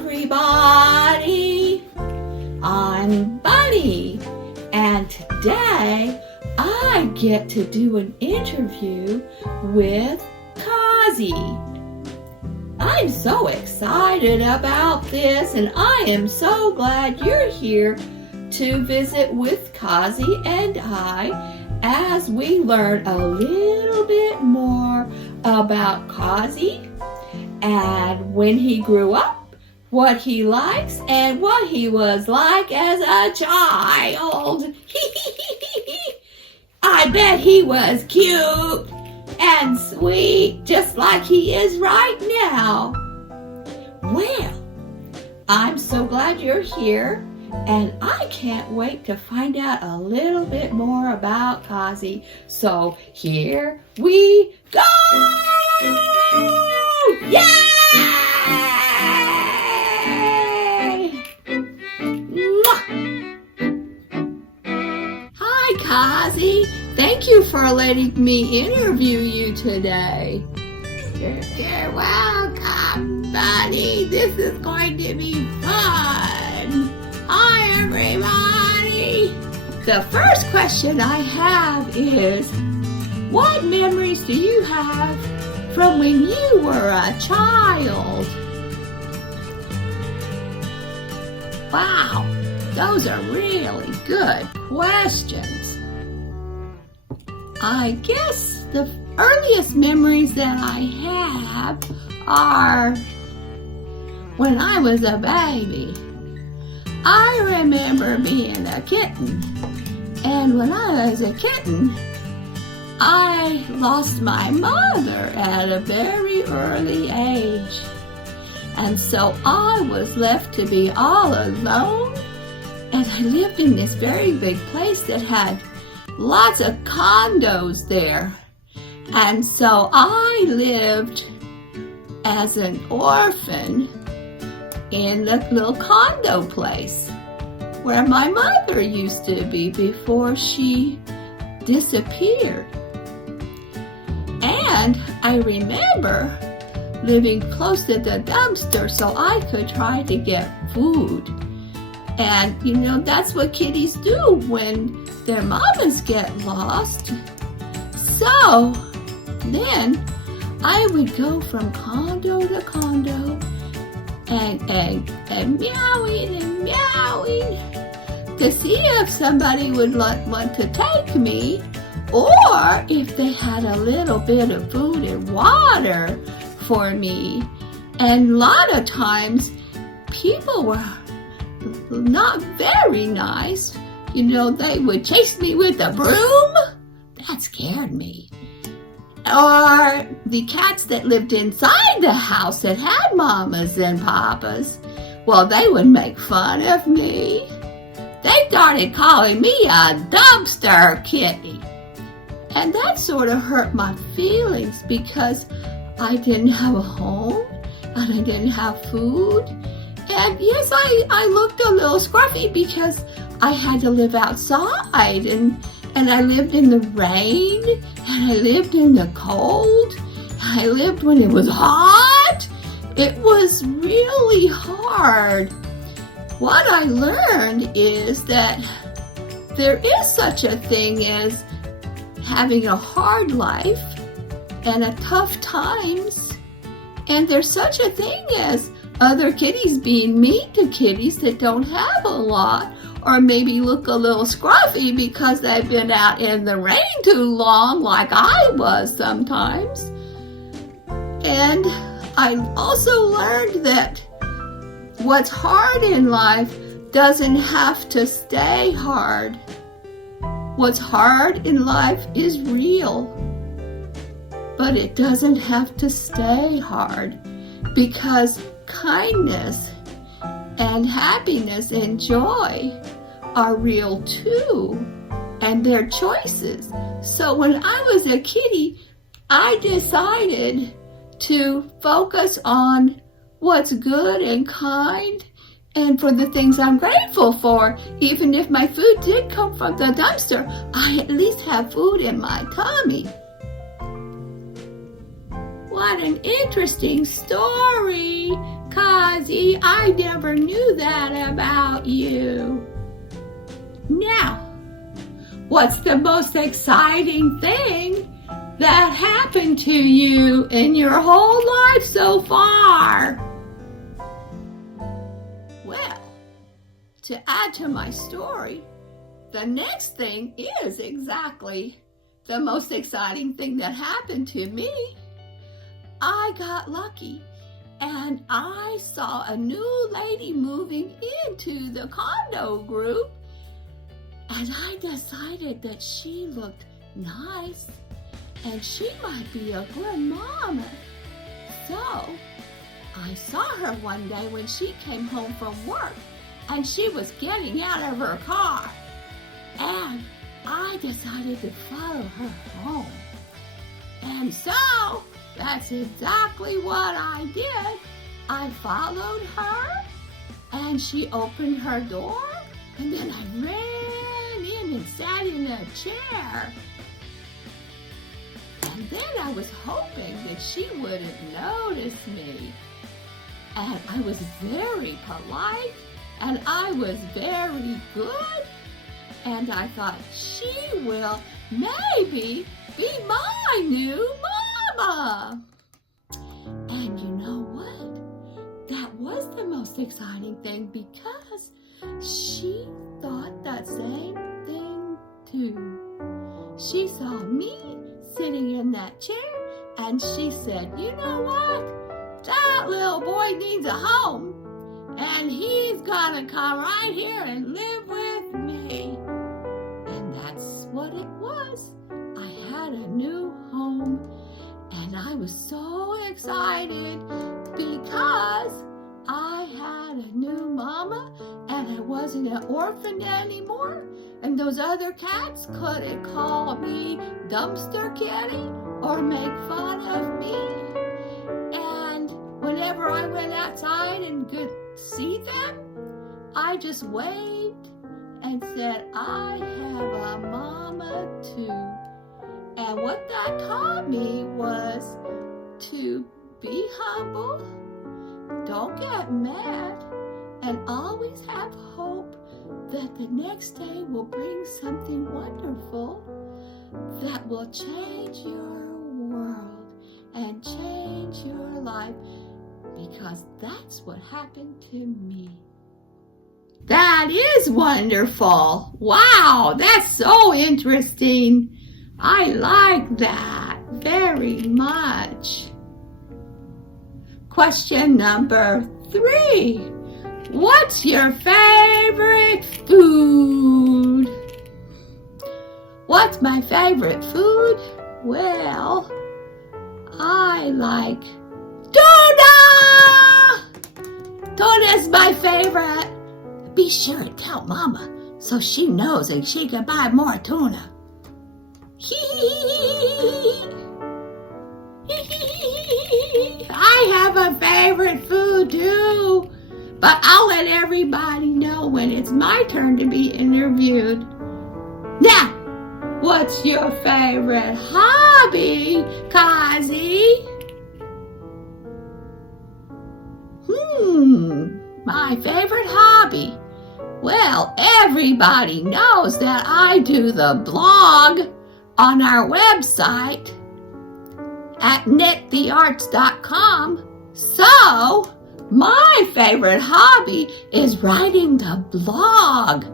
everybody. I'm Bunny, and today I get to do an interview with Cozzie. I'm so excited about this, and I am so glad you're here to visit with Cozzie and I as we learn a little bit more about Cozzie and when he grew up, what he likes, and what he was like as a child. I bet he was cute and sweet, just like he is right now. Well, I'm so glad you're here, and I can't wait to find out a little bit more about Cozzie. So here we go! Yay! Mwah! Hi, Cozzie. Thank you for letting me interview you today. You're welcome, buddy. This is going to be fun. Hi, everybody. The first question I have is, what memories do you have from when you were a child? Wow, those are really good questions. I guess the earliest memories that I have are when I was a baby. I remember being a kitten, and when I was a kitten, I lost my mother at a very early age. And so I was left to be all alone, and I lived in this very big place that had lots of condos there. And so I lived as an orphan in the little condo place where my mother used to be before she disappeared. And I remember living close to the dumpster so I could try to get food. And you know, that's what kitties do when their mamas get lost. So then I would go from condo to condo and meowing and meowing to see if somebody would want to take me, or if they had a little bit of food and water for me. And a lot of times people were not very nice. You know, they would chase me with a broom. That scared me. Or the cats that lived inside the house that had mamas and papas, well, they would make fun of me. They started calling me a dumpster kitty. And that sort of hurt my feelings because I didn't have a home and I didn't have food. And yes, I looked a little scruffy because I had to live outside, and I lived in the rain, and I lived in the cold. I lived when it was hot. It was really hard. What I learned is that there is such a thing as having a hard life and a tough times. And there's such a thing as other kitties being mean to kitties that don't have a lot, or maybe look a little scruffy because they've been out in the rain too long, like I was sometimes. And I also learned that what's hard in life doesn't have to stay hard. What's hard in life is real, but it doesn't have to stay hard, because kindness and happiness and joy are real too, and they're choices. So when I was a kitty, I decided to focus on what's good and kind and for the things I'm grateful for. Even if my food did come from the dumpster, I at least have food in my tummy. What an interesting story. Cozzie, I never knew that about you. Now, what's the most exciting thing that happened to you in your whole life so far? Well, to add to my story, the next thing is exactly the most exciting thing that happened to me. I got lucky and I saw a new lady moving into the condo group, and I decided that she looked nice and she might be a good mama. So I saw her one day when she came home from work and she was getting out of her car, and I decided to follow her home. And so that's exactly what I did. I followed her and she opened her door, and then I ran in and sat in a chair. And then I was hoping that she wouldn't notice me. And I was very polite and I was very good. And I thought, she will maybe be my new mama. And you know what? That was the most exciting thing, because she thought that same thing too. She saw me sitting in that chair and she said, you know what? That little boy needs a home and he's gonna come right here and live with me. And that's what it was. I had a new home and I was so excited because I had a new mama and I wasn't an orphan anymore. And those other cats couldn't call me dumpster kitty or make fun of me. And whenever I went outside and could see them, I just waved and said, I have a mama too. And what that taught me was to be humble, don't get mad, and always have hope that the next day will bring something wonderful that will change your world and change your life, because that's what happened to me. That is wonderful. Wow, that's so interesting. I like that very much. Question number 3. What's your favorite food? What's my favorite food? Well, I like tuna! Tuna's my favorite. Be sure and tell Mama so she knows and she can buy more tuna. I have a favorite food too, but I'll let everybody know when it's my turn to be interviewed. Now, what's your favorite hobby, Cozzie? My favorite hobby. Well, everybody knows that I do the blog on our website at knitthearts.com. So, my favorite hobby is writing the blog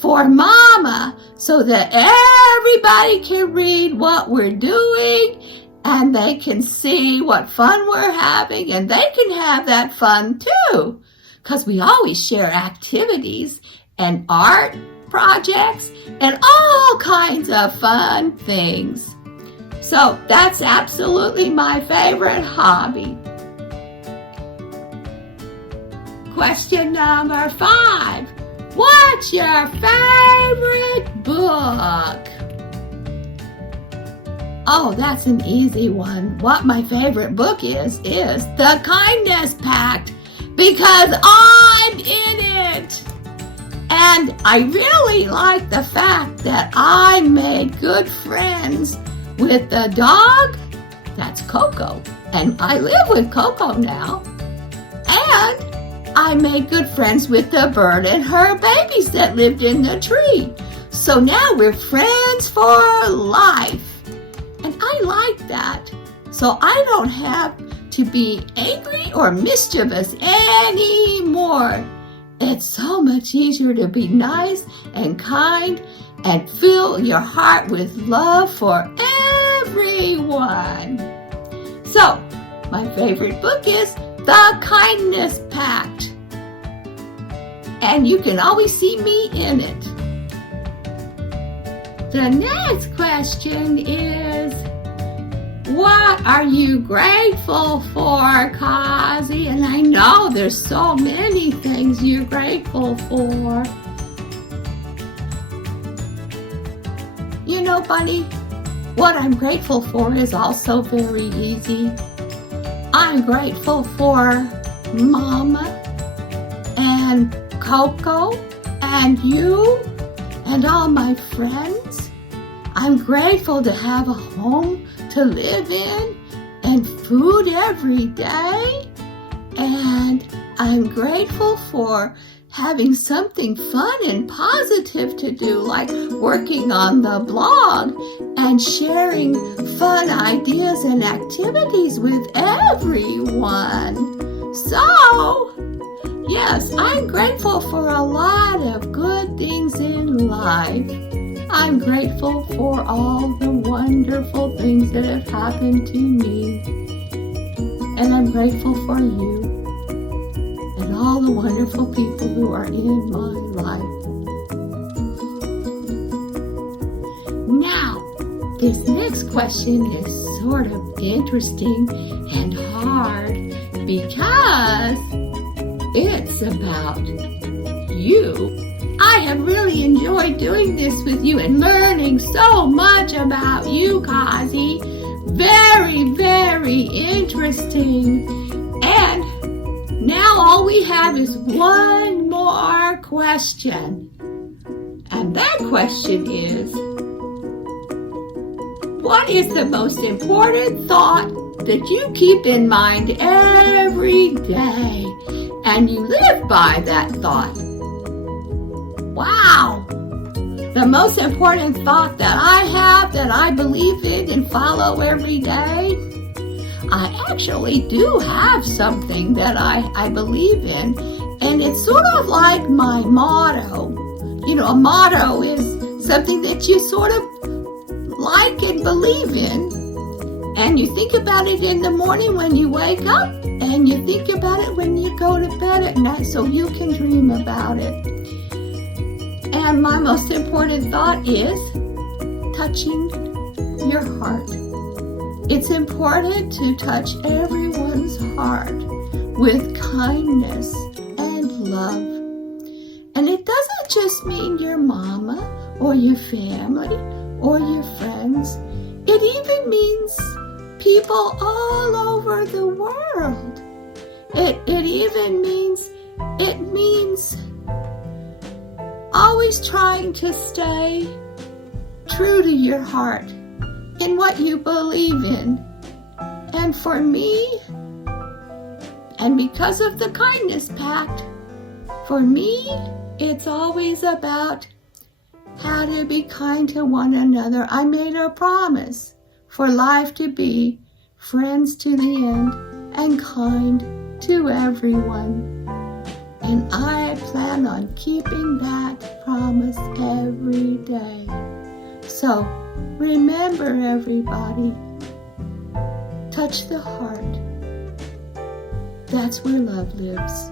for Mama so that everybody can read what we're doing and they can see what fun we're having, and they can have that fun too, because we always share activities and art projects and all kinds of fun things. So that's absolutely my favorite hobby. Question number 5. What's your favorite book? Oh, that's an easy one. What my favorite book is The Kindness Pact, because I'm in it. And I really like the fact that I made good friends with the dog. That's Coco. And I live with Coco now. And I made good friends with the bird and her babies that lived in the tree. So now we're friends for life. And I like that. So I don't have to be angry or mischievous anymore. It's so much easier to be nice and kind and fill your heart with love for everyone. So, my favorite book is The Kindness Pact. And you can always see me in it. The next question is, what are you grateful for, Cozzie? And I know there's so many things you're grateful for. You know, Bunny, what I'm grateful for is also very easy. I'm grateful for Mama and Coco and you and all my friends. I'm grateful to have a home to live in and food every day. And I'm grateful for having something fun and positive to do, like working on the blog and sharing fun ideas and activities with everyone. So, yes, I'm grateful for a lot of good things in life. I'm grateful for all the wonderful things that have happened to me. And I'm grateful for you and all the wonderful people who are in my life. Now, this next question is sort of interesting and hard because it's about you. I have really enjoyed doing this with you and learning so much about you, Cozzie. Very, very interesting. And now all we have is one more question. And that question is, what is the most important thought that you keep in mind every day and you live by that thought? Wow! The most important thought that I have, that I believe in and follow every day, I actually do have something that I believe in, and it's sort of like my motto. You know, a motto is something that you sort of like and believe in, and you think about it in the morning when you wake up, and you think about it when you go to bed at night so you can dream about it. And my most important thought is touching your heart. It's important to touch everyone's heart with kindness and love. And it doesn't just mean your mama or your family or your friends. It even means people all over the world. It means always trying to stay true to your heart in what you believe in. And for me, and because of the Kindness Pact, for me, it's always about how to be kind to one another. I made a promise for life to be friends to the end and kind to everyone. And I plan on keeping that promise every day. So remember, everybody, touch the heart. That's where love lives.